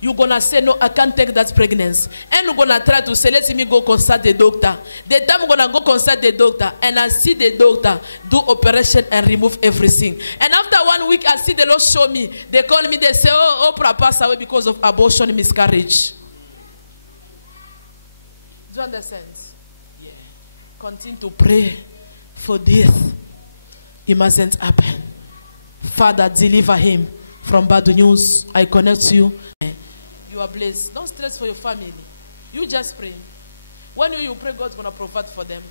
you're going to say, no, I can't take that pregnancy. And you're going to try to say, let me go consult the doctor. The time I'm going to go consult the doctor, and I see the doctor do operation and remove everything. And after 1 week, I see the Lord show me. They call me, they say, oh, Oprah passed away because of abortion and miscarriage. Do you understand? Yeah. Continue to pray for death. It mustn't happen. Father, deliver him from bad news. I connect you. You are blessed. Don't stress for your family. You just pray. When you pray, God's going to provide for them.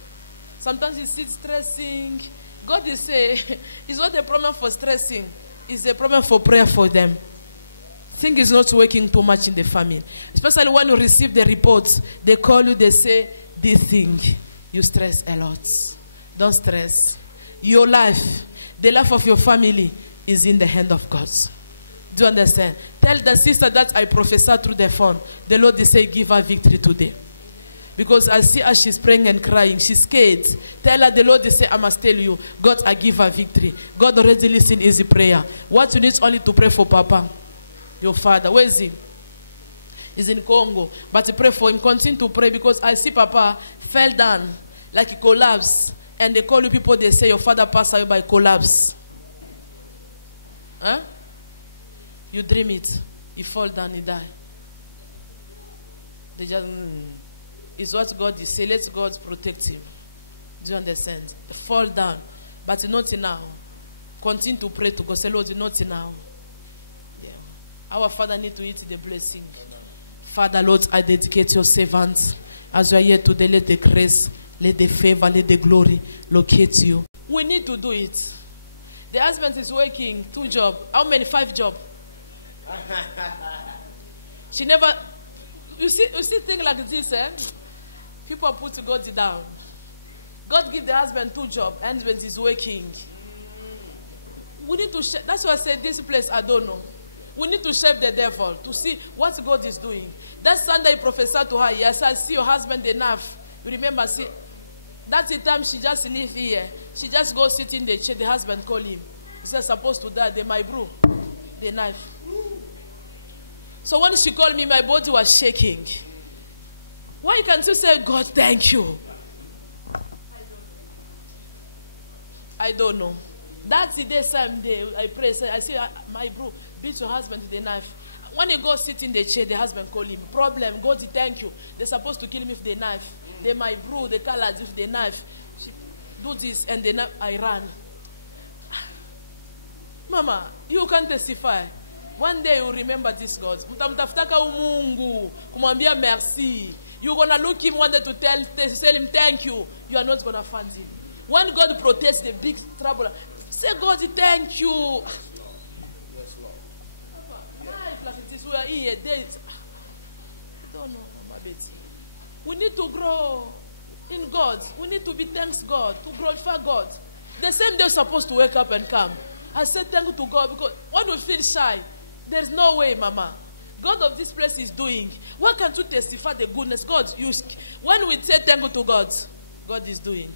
Sometimes you sit stressing. God is saying, it's not a problem for stressing. It's a problem for prayer for them. Thing is not working too much in the family. Especially when you receive the reports. They call you, they say, this thing. You stress a lot. Don't stress. Your life, the life of your family is in the hand of God. Do you understand? Tell the sister that I prophesy through the phone. The Lord is saying, give her victory today. Because I see her, she's praying and crying. She's scared. Tell her, the Lord is saying, I must tell you, God, I give her victory. God already listened easy prayer. What you need is only to pray for Papa, your father. Where is he? He's in Congo. But you pray for him. Continue to pray because I see Papa fell down like he collapsed. And they call you people, they say, your father passed away by collapse. Huh? You dream it. He fall down, he die. They just, it's what God is saying. Let God protect him. Do you understand? Fall down. But not now. Continue to pray to God. Say, Lord, not now. Yeah. Our Father need to eat the blessing. Father, Lord, I dedicate your servants. As you are here today, let the grace, let the favor, let the glory locate you. We need to do it. The husband is working 2 jobs. How many? 5 jobs. She never. You see things like this, eh? People put God down. God give the husband 2 jobs, and husband is working. We need to. That's why I said this place. I don't know. We need to shave the devil to see what God is doing. That Sunday, I prophesied to her. Yes, I see your husband enough. You remember? See, that's the time she just live here. She just go sit in the chair. The husband call him. He said, supposed to die. They my bro, the knife. So when she called me, my body was shaking. Why can't you say, God, thank you? I don't know. That's the day, same day, I pray. I say, my bro, beat your husband with the knife. When he goes sit in the chair, the husband call him. Problem, God, thank you. They're supposed to kill me with the knife. They my bro, the colors with the knife. She do this and the knife, I ran. Mama, you can testify. One day you remember this God. Utamtafutaka umungu, kumwambia merci. You're going to look him one day to tell him thank you. You are not going to find him. When God protects the big trouble, say, God, thank you. We are here, don't know, Mama Betty. We need to grow in God. We need to be thanks God, to glorify God. The same day you're supposed to wake up and come. I said thank you to God because when we feel shy, there's no way, Mama. God of this place is doing. Why can't you testify the goodness? God, when we say thank you to God, God is doing.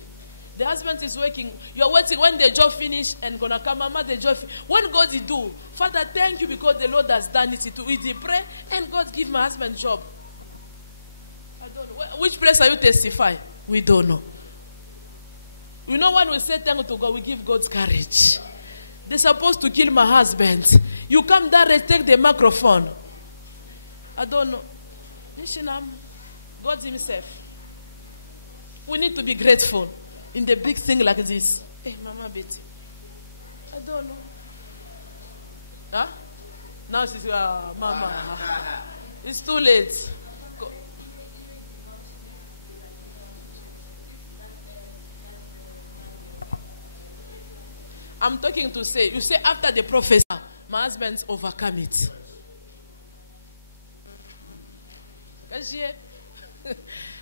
The husband is working. You're waiting when the job finish and gonna come, Mama, the job. When God is do, Father, thank you because the Lord has done it. To eat the pray and God give my husband job. I don't know. Which place are you testify? We don't know. You know when we say thank you to God, we give God's courage. They're supposed to kill my husband. You come there and take the microphone. I don't know. God himself. We need to be grateful in the big thing like this. Hey, Mama Betty. I don't know. Huh? Now she's Mama. It's too late. Go. I'm talking to say, you say after the prophecy, my husband's overcome it.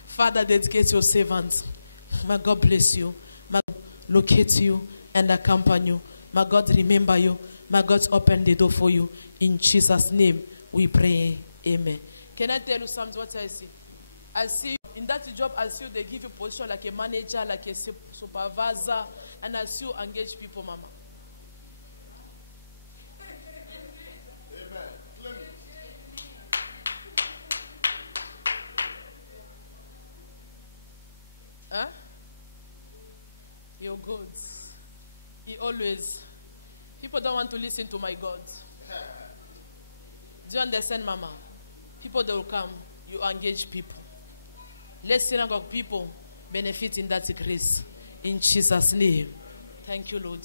Father, dedicate your servants. May God bless you. May God locate you and accompany you. May God remember you. May God open the door for you. In Jesus' name we pray. Amen. Can I tell you something what I see? I see in that job, I see they give you position like a manager, like a supervisor, and I see you engage people, Mama. God. He always. People don't want to listen to my God. Do you understand, Mama? People that will come, you engage people. Let synagogue people benefit in that grace. In Jesus' name. Thank you, Lord.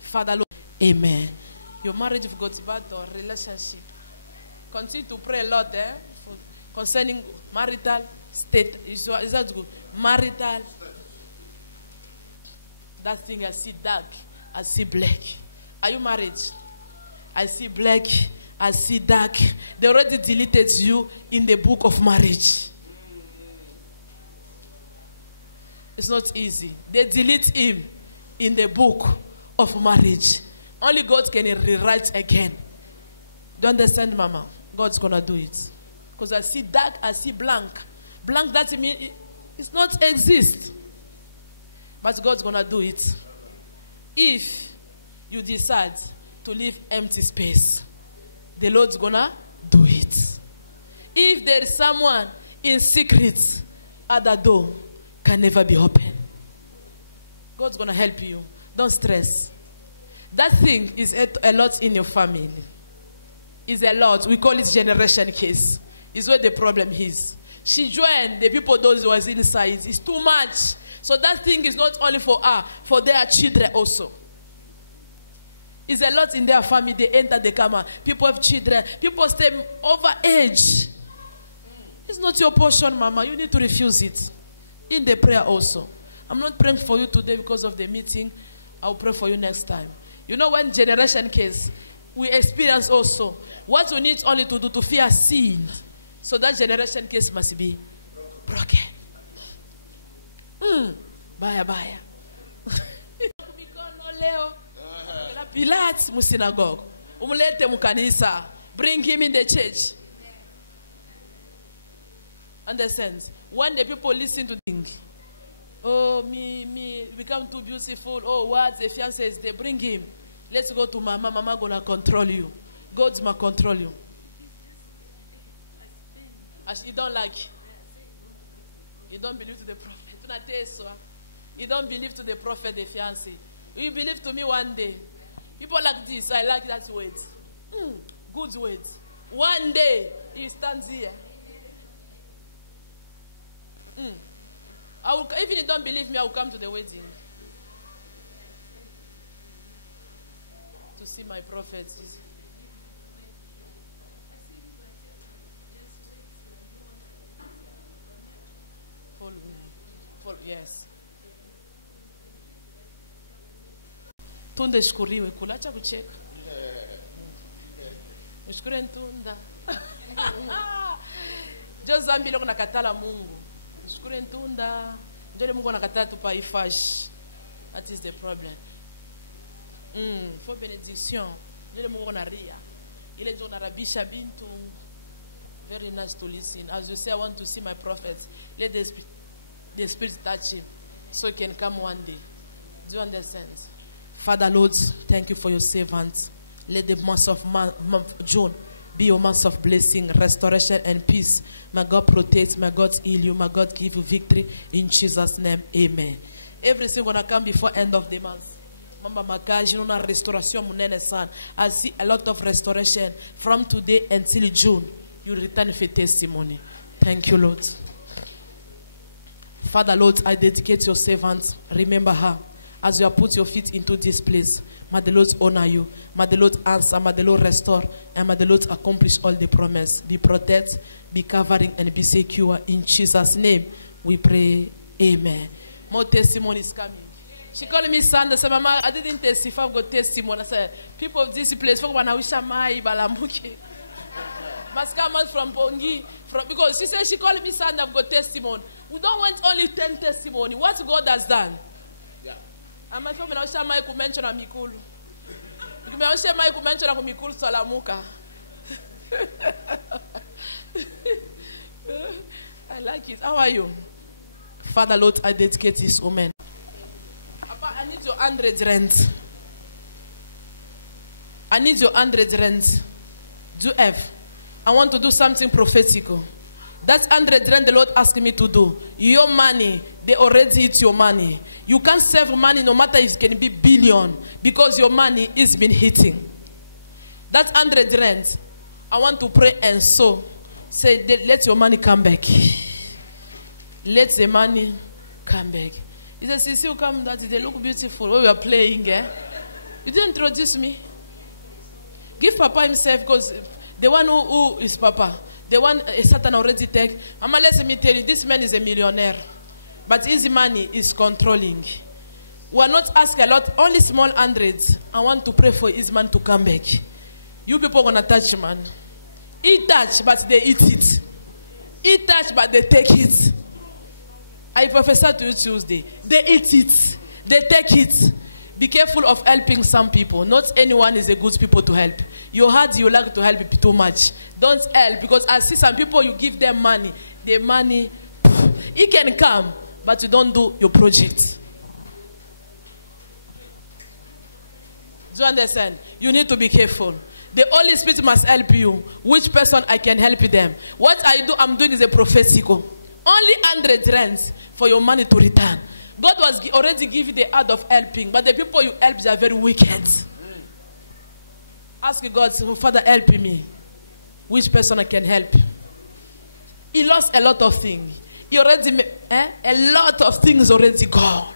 Father, Lord. Amen. Your marriage with God's bad or relationship. Continue to pray a lot concerning marital state. Is that good? Marital. That thing I see dark. I see black. Are you married? I see black. I see dark. They already deleted you in the book of marriage. It's not easy. They delete him in the book of marriage. Only God can rewrite again. Do you understand, Mama? God's going to do it. Because I see dark, I see blank. Blank, that means it's not exist. But God's going to do it. If you decide to leave empty space, the Lord's going to do it. If there is someone in secret at the door, can never be open. God's going to help you. Don't stress. That thing is a lot in your family. It's a lot. We call it generation case. It's where the problem is. She joined the people those who was inside. It's too much. So that thing is not only for her, for their children also. It's a lot in their family. They enter, they come out. People have children. People stay over age. It's not your portion, Mama. You need to refuse it. In the prayer also. I'm not praying for you today because of the meeting. I'll pray for you next time. You know, when generation case, we experience also what we need only to do to fear sin. So that generation case must be broken. Baya. Pilates mu synagogue. Umulete mu kanisa. Bring him in the church. Understand? When the people listen to things, oh, me, become too beautiful. Oh, what? The fiancé is there. Bring him. Let's go to Mama. Mama gonna control you. God's gonna control you. As you don't like. You don't believe to the prophet. You don't believe to the prophet, the fiancé. You believe to me one day. People like this, I like that word. Good word. One day, he stands here. Even if you don't believe me, I will come to the wedding. To see my prophet. Yes. Tunda shukuriwe kula acha kucheka. Mshukuru Ntunda. Jo zambi loko nakatala Mungu. Mshukuru Ntunda. Njole Mungu anakataa tupa ifash. That is the problem. For benediction. Njole Mungu anaria. Ile ndio narabisha bintu. Very nice to listen. As you say, I want to see my prophet. Let the Spirit touch him so he can come one day. Do you understand? Father, Lord, thank you for your servants. Let the month of June be your month of blessing, restoration, and peace. May God protect, may God heal you, may God give you victory. In Jesus' name, amen. Everything gonna come before end of the month. Mama Makaji, no restoration munene san. I see a lot of restoration from today until June. You return with a testimony. Thank you, Lord. Father, Lord, I dedicate your servant. Remember her. As you have put your feet into this place, may the Lord honor you. May the Lord answer, may the Lord restore, and may the Lord accomplish all the promise. Be protected, be covering, and be secure. In Jesus' name, we pray. Amen. More testimonies coming. She called me Sunday. Said, Mama, I didn't testify. I've got testimony. I said, people of this place, must come out from Bongi. Because she said, she called me Sunday. I've got testimony. We don't want only 10 testimony. What God has done. I'm not going to mention a Mikulu. I'm going to mention a Mikulu Salamuka. I like it. How are you? Father, Lord, I dedicate this woman. I need your 100 rent. I need your 100 rent. Do F. I want to do something prophetical. That's 100 rent the Lord asked me to do. Your money, they already eat your money. You can't save money no matter if it can be billion, because your money is been hitting. That 100 rand, I want to pray and sow. Say, let your money come back. Let the money come back. He says, "See, you come, that they look beautiful when we are playing, eh? You didn't introduce me. Give Papa himself, because the one who is Papa, the one Satan already take. Mama, let me tell you, this man is a millionaire. But his money is controlling. We are not asking a lot, only small hundreds. I want to pray for his man to come back. You people are going to touch, man. He touch, but they eat it. He touch, but they take it. I prophesy to you Tuesday. They eat it. They take it. Be careful of helping some people. Not anyone is a good people to help. Your heart, you like to help too much. Don't help, because I see some people, you give them money. The money, it can come, but you don't do your project. Do you understand? You need to be careful. The Holy Spirit must help you. Which person I can help them? What I'm doing is a prophetical. Only 100 rands for your money to return. God was already giving the art of helping, but the people you help are very wicked. Ask God, Father, help me. Which person I can help? He lost a lot of things. He already, a lot of things already gone.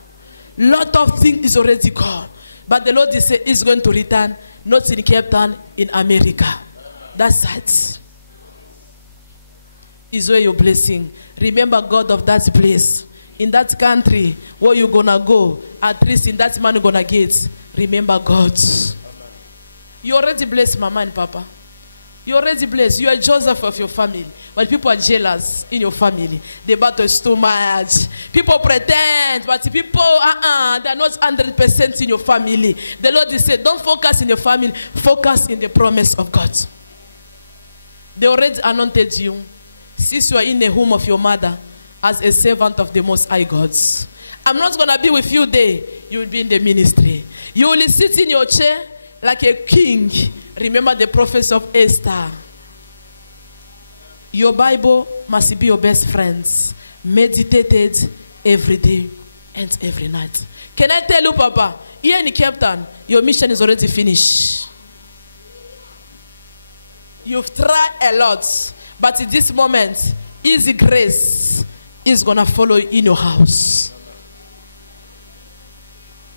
Lot of things is already gone. But the Lord is going to return, not in Cape Town, in America. That's it. Is where your blessing. Remember God of that place. In that country where you're going to go, at least in that man you're going to get, remember God. You already blessed Mama and Papa. You already blessed. You are Joseph of your family. But people are jealous in your family. The battle is too much. People pretend, but people, they're not 100% in your family. The Lord is saying, don't focus in your family. Focus in the promise of God. They already anointed you. Since you are in the home of your mother, as a servant of the Most High God. I'm not going to be with you there. You will be in the ministry. You will sit in your chair like a king. Remember the prophets of Esther. Your Bible must be your best friends. Meditate it every day and every night. Can I tell you, Papa, here in Cape Town, your mission is already finished. You've tried a lot, but in this moment, easy grace is going to follow you in your house.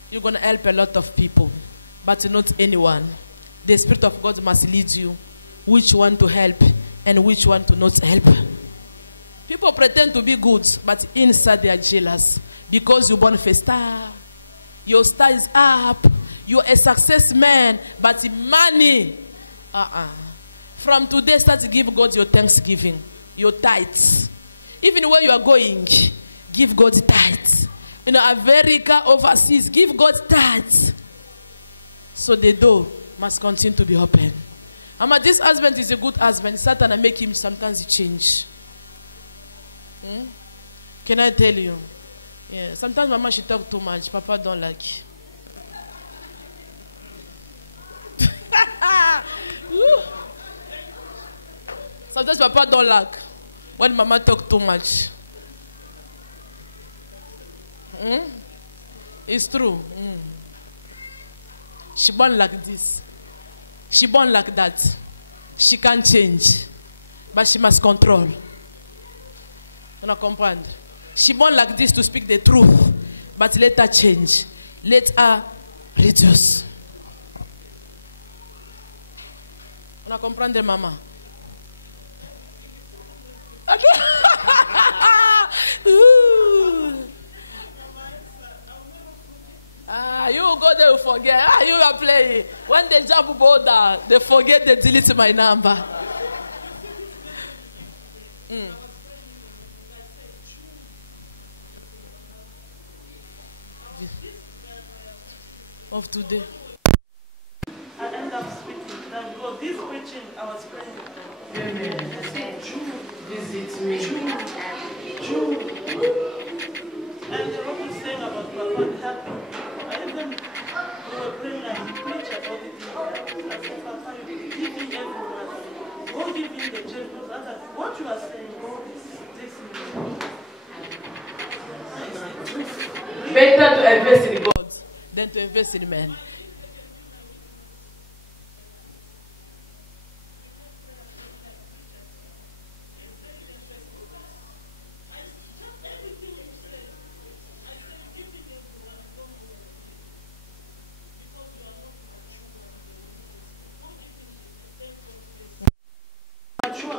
You're going to help a lot of people, but not anyone. The Spirit of God must lead you which one to help and which one to not help. People pretend to be good, but inside they are jealous because you're born with a star. Your star is up. You're a success man, but money. From today, start to give God your thanksgiving, your tithes. Even where you are going, give God tithes. In America, overseas, give God tithes. So the door must continue to be open. This husband is a good husband. Satan and make him sometimes change. Can I tell you? Yeah. Sometimes Mama, she talk too much. Papa don't like. Sometimes Papa don't like when Mama talk too much. It's true. She born like this. She born like that. She can't change. But she must control. You comprehend? She born like this to speak the truth. But let her change. Let her reduce. You comprehend, Mama? You go there, you forget. You are playing. When they jump border, they forget they delete my number. Of today. I end up speaking. That God, this preaching, I was praying. Visit me. And the Lord is saying about Papa helping. I even we were praying and he preached about it. I said, Papa, you give me everyone. Go give him the children. What you are saying, God is this me. better to invest in God than to invest in men.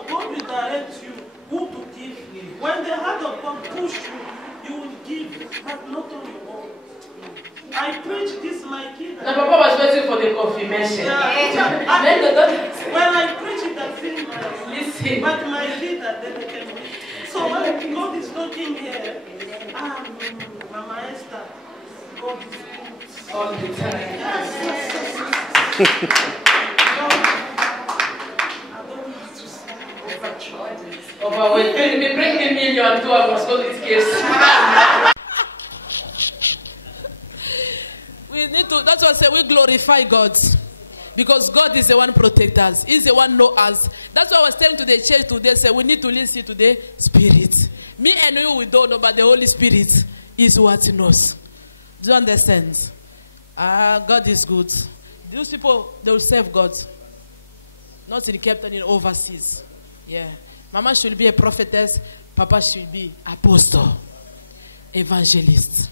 God will direct you who to give. When the heart of God push you, you will give, but not on your own. I preach this, my kid. Now, Papa was waiting for the confirmation. When I preach it, I feel listen. But my kid, they can read. So when God is talking here, Mama Esther, God is good. All the time. Yes. We bring the million to our school case. We need to, that's what I say, we glorify God. Because God is the one protect us. He's the one know us. That's why I was telling to the church today, say we need to listen to the Spirit. Me and you, we don't know, but the Holy Spirit is what He knows. Do you understand? God is good. Those people, they will serve God. Not in Cape Town, in overseas. Yeah. Mama should be a prophetess. Papa should be apostle. Evangelist.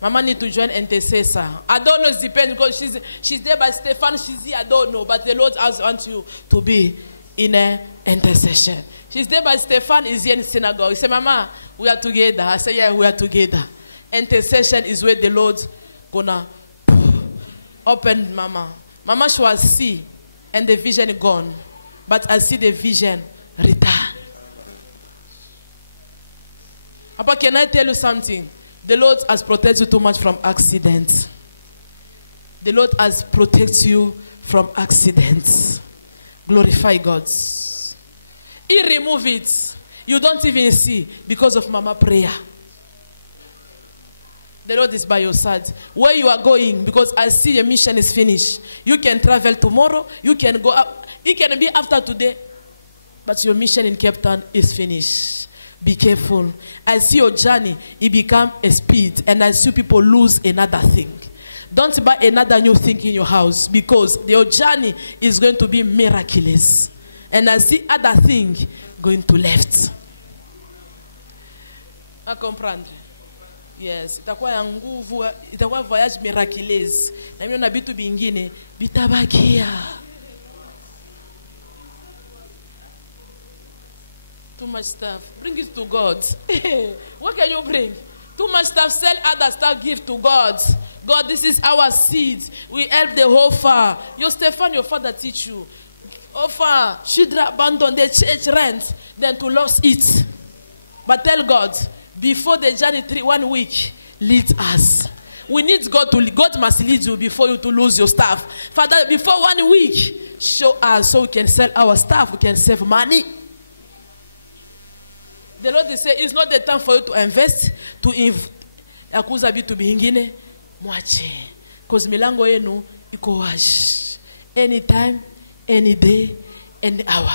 Mama need to join intercessor. I don't know, it depends because she's there by Stefan. She's here, I don't know. But the Lord wants you to be in an intercession. She's there by Stefan, is here in synagogue. He said, Mama, we are together. I said, yeah, we are together. Intercession is where the Lord gonna open Mama. Mama shall see and the vision gone. But I see the vision return. Papa, can I tell you something? The Lord has protected you too much from accidents. The Lord has protected you from accidents. Glorify God. He remove it. You don't even see because of Mama prayer. The Lord is by your side. Where you are going, because I see your mission is finished. You can travel tomorrow. You can go up. It can be after today. But your mission in Cape Town is finished. Be careful. I see your journey. It become a speed. And I see people lose another thing. Don't buy another new thing in your house. Because your journey is going to be miraculous. And I see other thing going to left. I comprendre. Yes. Itakuwa ya nguvu. Itakuwa voyage miraculous. Na mimi na bitu bingine. Bitabakia. Too much stuff. Bring it to God. What can you bring? Too much stuff. Sell other stuff. Give to God. God, this is our seed. We help the whole far. Your Stefan, your father teach you. Offer. Should abandon the church rent than to lose it. But tell God, before the journey 1 week, lead us. We need God must lead you before you to lose your stuff. Father, before 1 week, show us so we can sell our stuff. We can save money. The Lord is saying, it's not the time for you to invest, akuza vitu bingine, mwache. Because milango yenu iko wazi. Anytime, any day, any hour.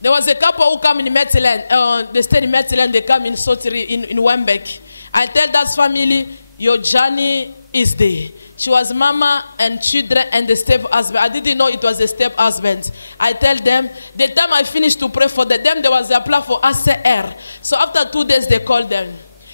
There was a couple who come in Metland, they stay in Metland, they come in Sotiri, in Wembeck. I tell that family, your journey is there. She was mama and children and the step-husband. I didn't know it was a step-husband. I tell them, the time I finished to pray for them, there was a apply for ACR. So after 2 days, they called them.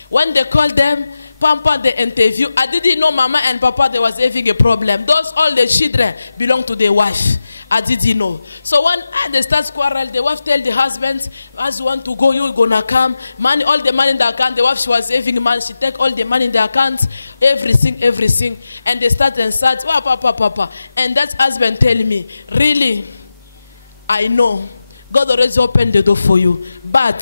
When they called them, Pampa, the interview, I didn't know Mama and Papa, they was having a problem. All the children belong to the wife. I didn't know. So when they start quarrel, the wife tell the husband, as you want to go, you're going to come. Money, all the money in the account. The wife, she was having money. She take all the money in the account. Everything. And they start and start, oh, Papa. And that husband tell me, really, I know. God already opened the door for you. But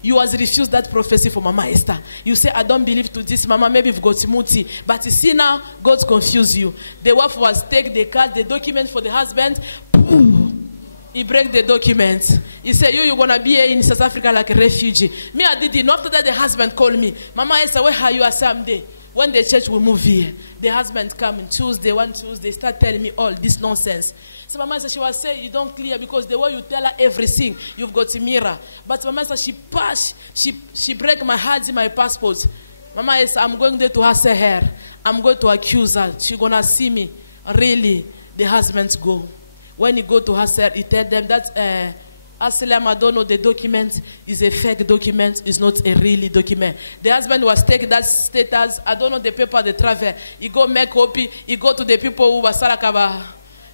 you was refused that prophecy for Mama Esther. You say, I don't believe to this, Mama. Maybe you've got Timothy. But you see now, God confused you. The wife was take the card, the document for the husband. He break the document. He said, you're going to be here in South Africa like a refugee. Me, I didn't know. After that, the husband called me. Mama Esther, where are you? I said, I'm there. When the church will move here, the husband come on Tuesday, start telling me all this nonsense. So Mama said, she was saying, you don't clear because the way you tell her everything, you've got a mirror. But Mama said, she break my heart in my passport. Mama is, I'm going there to ask her. I'm going to accuse her. She's going to see me. Really, the husbands go. When he go to her, he tell them that Asylum, I don't know, the document is a fake document. It's not a really document. The husband was taking that status. I don't know the paper they travel. He go make copy. He go to the people who was Sarakaba.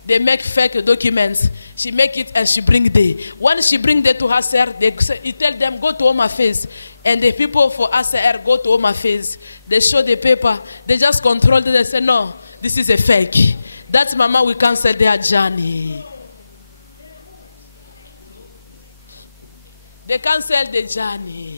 They make fake documents. She make it and she bring there. When she bring there to Aser, he tell them, go to Home Affairs. And the people for Aser go to Home Affairs. They show the paper. They just control it. They say, no, this is a fake. That's Mama, we cancel their journey. They cancel the journey.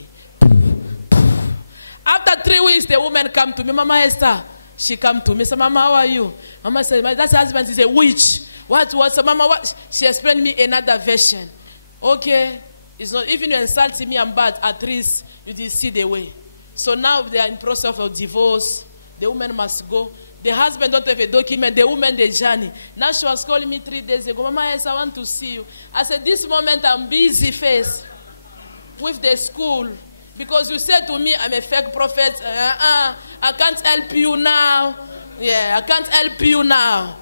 After 3 weeks, the woman come to me, Mama Esther. She come to me, say, Mama, how are you? Mama said, that husband is a witch. What? So Mama, what? She explained me another version. Okay, it's not even you insulting me and bad. At least you did see the way. So now they are in process of divorce. The woman must go. The husband don't have a document. The woman the journey. Now she was calling me 3 days ago. Mama, yes, I want to see you. I said, this moment I'm busy face with the school. Because you said to me, I'm a fake prophet. I can't help you now. Yeah, I can't help you now.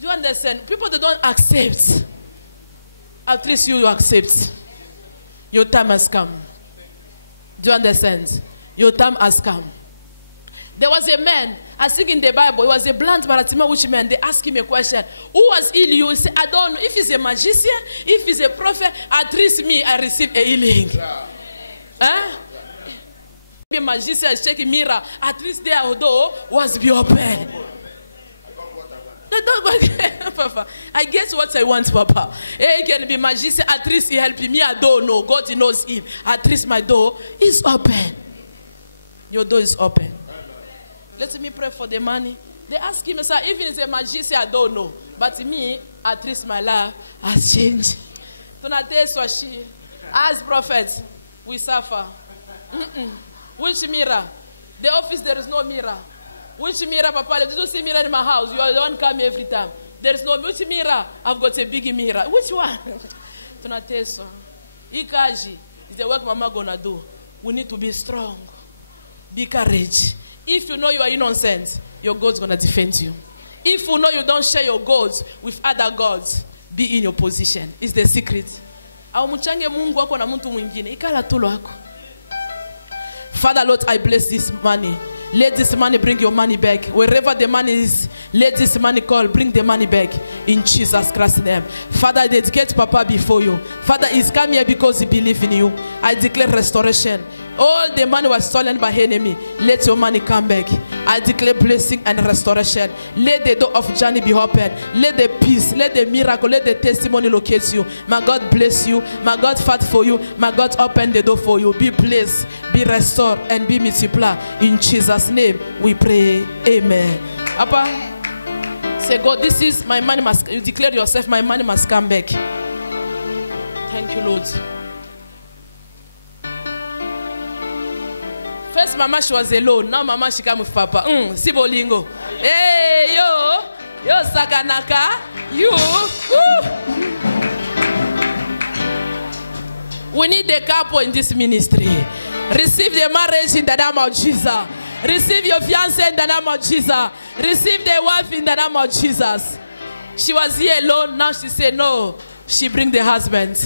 Do you understand? People, they don't accept. At least you accept. Your time has come. Do you understand? Your time has come. There was a man, I think in the Bible, it was a blind Bartimaeus man. They asked him a question. Who was healed you? He said, I don't know. If he's a magician, if he's a prophet, at least me, I receive a healing. Huh? Be magician is checking mirror. At least their door was be open. Papa, I guess what I want, Papa. He can be magician. At least he helping me. I don't know. God knows him. At least my door is open. Your door is open. Let me pray for the money. They ask him, sir, even if he's a magician, I don't know. But me, at least my life has changed. As prophets, we suffer. Which mirror? The office, there is no mirror. Which mirror, Papa? Did you see mirror in my house? You are the one come every time. There is no which mirror. I've got a big mirror. Which one? Tunateso. Ikaji is the work Mama gonna do. We need to be strong. Be courage. If you know you are innocent, your God's gonna defend you. If you know you don't share your gods with other gods, be in your position. It's the secret. Father, Lord, I bless this money. Let this money bring your money back. Wherever the money is, let this money call, bring the money back. In Jesus Christ's name. Father, I dedicate Papa before you. Father, he's come here because he believes in you. I declare restoration. All the money was stolen by enemy. Let your money come back. I declare blessing and restoration. Let the door of journey be open. Let the peace, let the miracle, let the testimony locate you. My God bless you. My God fight for you. My God open the door for you. Be blessed, be restored, and be multiplied. In Jesus' name we pray. Amen. Papa, say, God, this is my money must, you declare yourself, my money must come back. Thank you, Lord. First, Mama, she was alone. Now, Mama, she came with Papa. Sibolingo. Hey, yo, Sakanaka. You. Woo. We need a couple in this ministry. Receive the marriage in the name of Jesus. Receive your fiancé in the name of Jesus. Receive the wife in the name of Jesus. She was here alone. Now she said no. She bring the husband.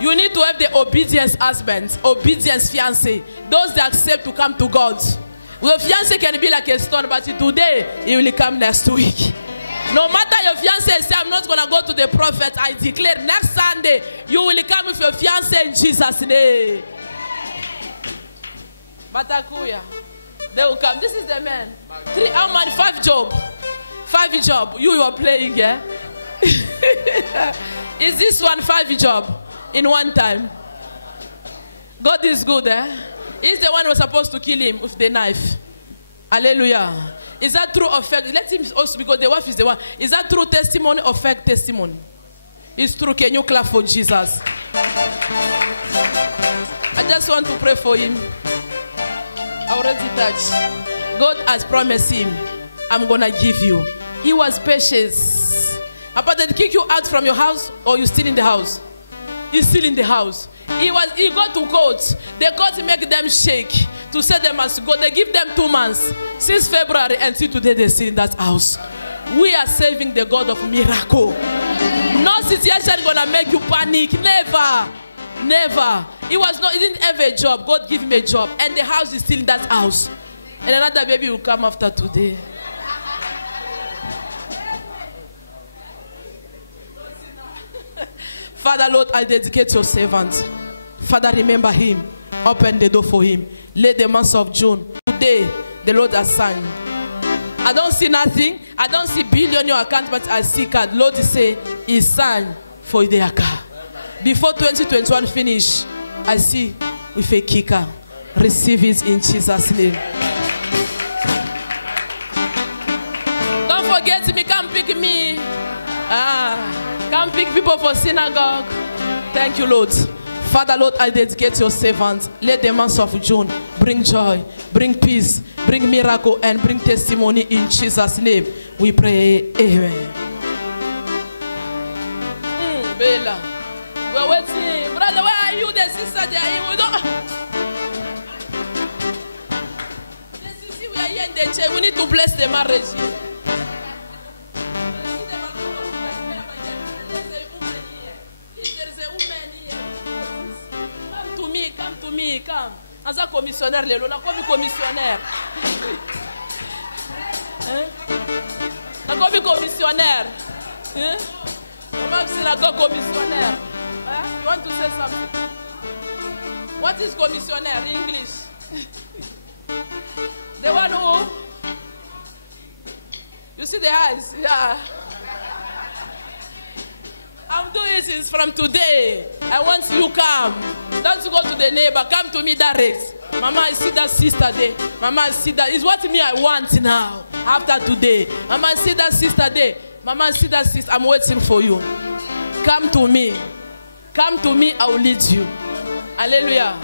You need to have the obedience husband, obedience fiancé. Those that accept to come to God. Your fiancé can be like a stone, but today he will come next week. No matter your fiancé say, I'm not going to go to the prophet, I declare next Sunday, you will come with your fiancé in Jesus' name. Batakuya. They will come. This is the man. 3 hours, 5 job. 5 job. You are playing, yeah? Is this one 5 job? In one time. God is good, eh? He's the one who was supposed to kill him with the knife. Hallelujah. Is that true or fake? Let him also, because the wife is the one. Is that true testimony or fake testimony? It's true. Can you clap for Jesus? I just want to pray for him. I already touched. God has promised him, I'm going to give you. He was patient. But they kick you out from your house or you still in the house? is still in the house. He got to court. The court make them shake to say they must go. They give them 2 months. Since February until today, they're still in that house. We are serving the God of miracle. No situation gonna make you panic. Never. Never. He didn't have a job. God gave him a job. And the house is still in that house. And another baby will come after today. Father, Lord, I dedicate your servant. Father, remember him. Open the door for him. Let the month of June. Today, the Lord has signed. I don't see nothing. I don't see billion in your account, but I see card. Lord say, he signed for the car. Before 2021 finish, I see with a kicker. Receive it in Jesus' name. Don't forget me. Come pick me. Come pick people for synagogue. Thank you, Lord. Father, Lord, I dedicate your servants. Let the month of June bring joy, bring peace, bring miracle, and bring testimony in Jesus' name. We pray. Amen. Bella. We're waiting. Brother, where are you? The sister there. We don't. We are here in the church. We need to bless the marriage. Come. As a commissionnaire, les lois, comme commissionnaire. Comme commissionnaire. Comment c'est la commissionnaire? You want to say something? What is commissionnaire in English? The one who? You see the eyes? Yeah. I'm doing it from today. I want you come. Don't go to the neighbor. Come to me direct. Mama, I see that sister there. Mama, I see that. It's what me I want now. After today. Mama, I see that sister there. Mama, I see that sister. I'm waiting for you. Come to me. Come to me. I will lead you. Alléluia.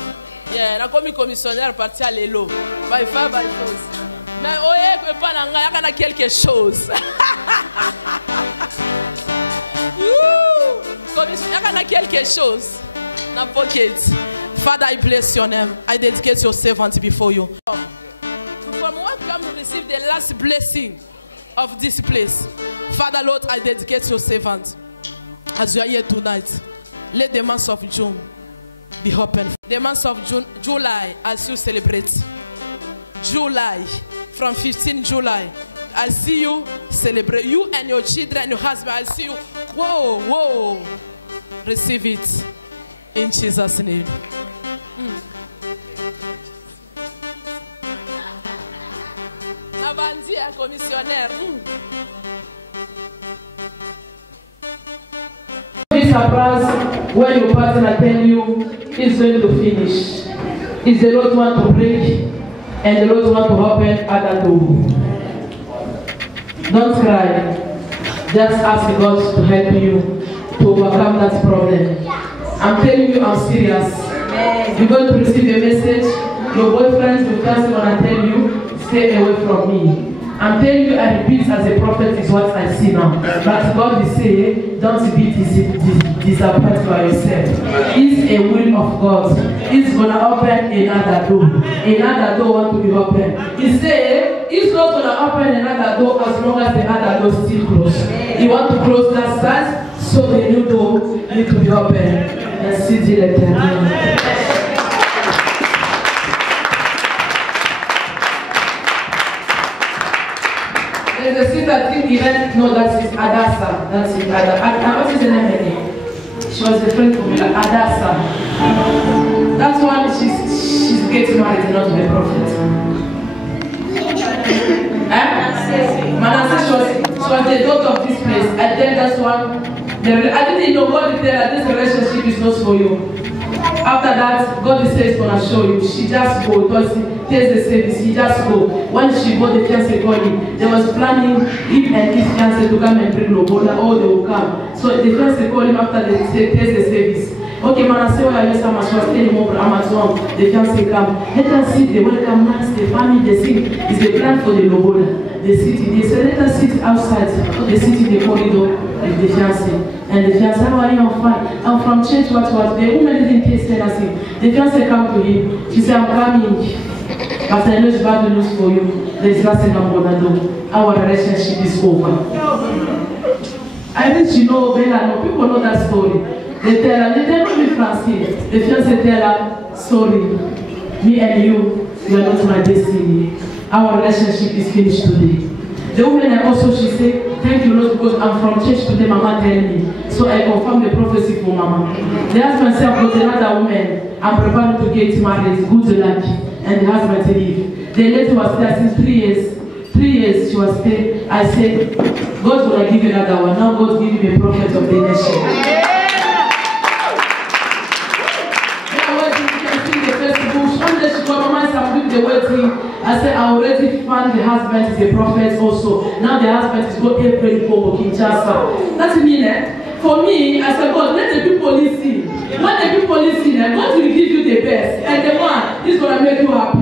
Yeah. Na komi commissionnaire parti à l'élo. By far, by force. Mais oye, que pas nanga, y'a quelque chose. Quelque chose. Father, I bless your name. I dedicate your servant before you. From what come to receive the last blessing of this place. Father, Lord, I dedicate your servant. As you are here tonight, let the month of June be open. The month of June, July, as you celebrate. July, from 15 July. I see you celebrate. You and your children and your husband. I see you. Whoa, whoa. Receive it in Jesus' name. Avandia, commissionnaire. Be surprised when your partner tell you it's going to finish. Is the Lord want to break and the Lord want to open other door. Don't cry. Just ask God to help you to overcome that problem. I'm telling you, I'm serious. You're going to receive a message. Your boyfriend will just want to tell you, stay away from me. I'm telling you, I repeat as a prophet is what I see now. But God is saying, don't be disappointed by yourself. It's a will of God. It's going to open another door. Another door want to be open. He said, it's not going to open another door as long as the other door is still closed. He want to close that side, so the new door need to be open. And see the letter. There's a sister I think even no, that is Adasa. That's it. What is the name again? She was a friend for me, like Adasa. That's one she's getting married, not the prophet. Manasseh, she was the daughter of this place. I think that's one. I didn't know God tell her this relationship is not for you. After that, God says going to show you. She just go. Because there's the service. He just go. When she bought the fiancé calling, they was planning him and his fiancé to come and bring Lobola. Oh, they will come. So the fiancé called him after the service. Okay, Manasseh, why are you so much? Was telling him Amazon. The fiancé come. Let us see the welcome mass, the family, the city. It's the plan for the Lobola. The city. They said, let us sit outside the city, the corridor. with the fiancé. And the fiancé, how are you? I'm fine. I'm from church, what. The woman didn't taste anything. The fiancé came to him. She said, I'm coming. But I know it's bad news for you. There's nothing I'm going to do. Our relationship is over. I think you know, Bella, no, people know that story. They tell me Francine. The fiancé tell her, sorry, me and you are not my destiny. Our relationship is finished today. The woman also, she said, thank you, Lord, because I'm from church today, Mama tell me. So I confirm the prophecy for Mama. The husband said, with another woman, I'm preparing to get married, good luck. And the husband leave. The lady was there since 3 years. 3 years she was there. I said, God will give you another one. Now God give you a prophet of the nation. The wedding, I said, I already found the husband is a prophet also. Now the husband is going to pray for Kinshasa. That's mean, for me, I said, God, let the people listen. When the people listen, God will give you the best. And the one is going to make you happy.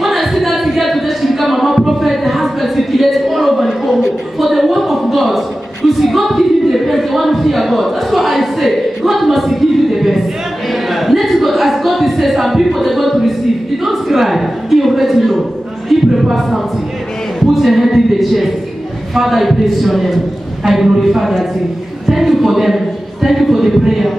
When I see that together today, she become a prophet, the husband circulates all over the Congo. For the work of God, you see, God give you the best, the one who fear God. That's what I say. God must give you the best. Let God, as God says, some people they're going to receive. You don't cry. He already know. He prepares something. Put your hand in the chest. Father, I bless your name. I glorify that thing. Thank you for them. Thank you for the prayer.